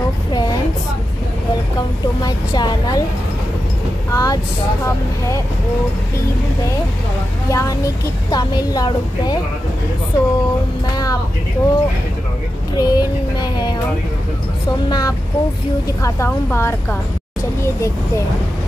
Hello friends, welcome to my channel. आज हम हैं ओटी पे, यानी कि तमिलनाडु पे। मैं आपको ट्रेन में है हम। मैं आपको व्यू दिखाता हूँ बाहर का। चलिए देखते हैं।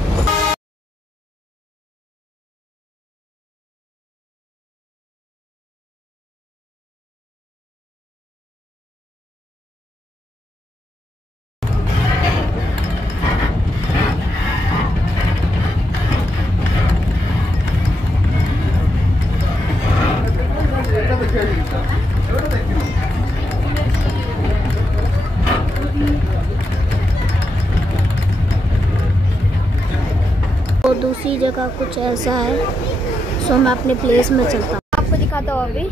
तो दूसरी जगह कुछ ऐसा है। मैं अपने प्लेस में चलता हूँ, आपको दिखाता हूँ अभी।